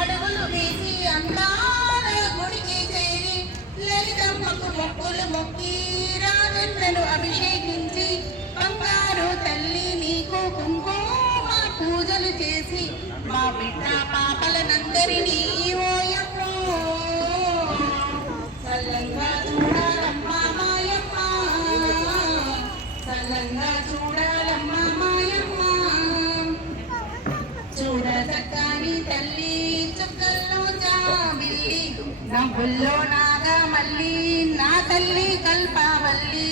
అడుగులు వేసి అందాల గుడికి చేరి లలితమ్మకు మొక్కులు మొక్కి రాజన్నను అభిషేకించి బంగారు తల్లి నీకు కుంకుమ పూజలు చేసి మా బిడ్డ పాపలనందరినీ ఓయమ్మో చల్లంగా చూడాలమ్మా మాయమ్మ చల్లంగా చూడాలమ్మా మాయమ్మ చూడచక్కని తల్లి చుక్కల్లో జాబిల్లి నవ్వుల్లో నాగమల్లి నా తల్లి కల్పవల్లి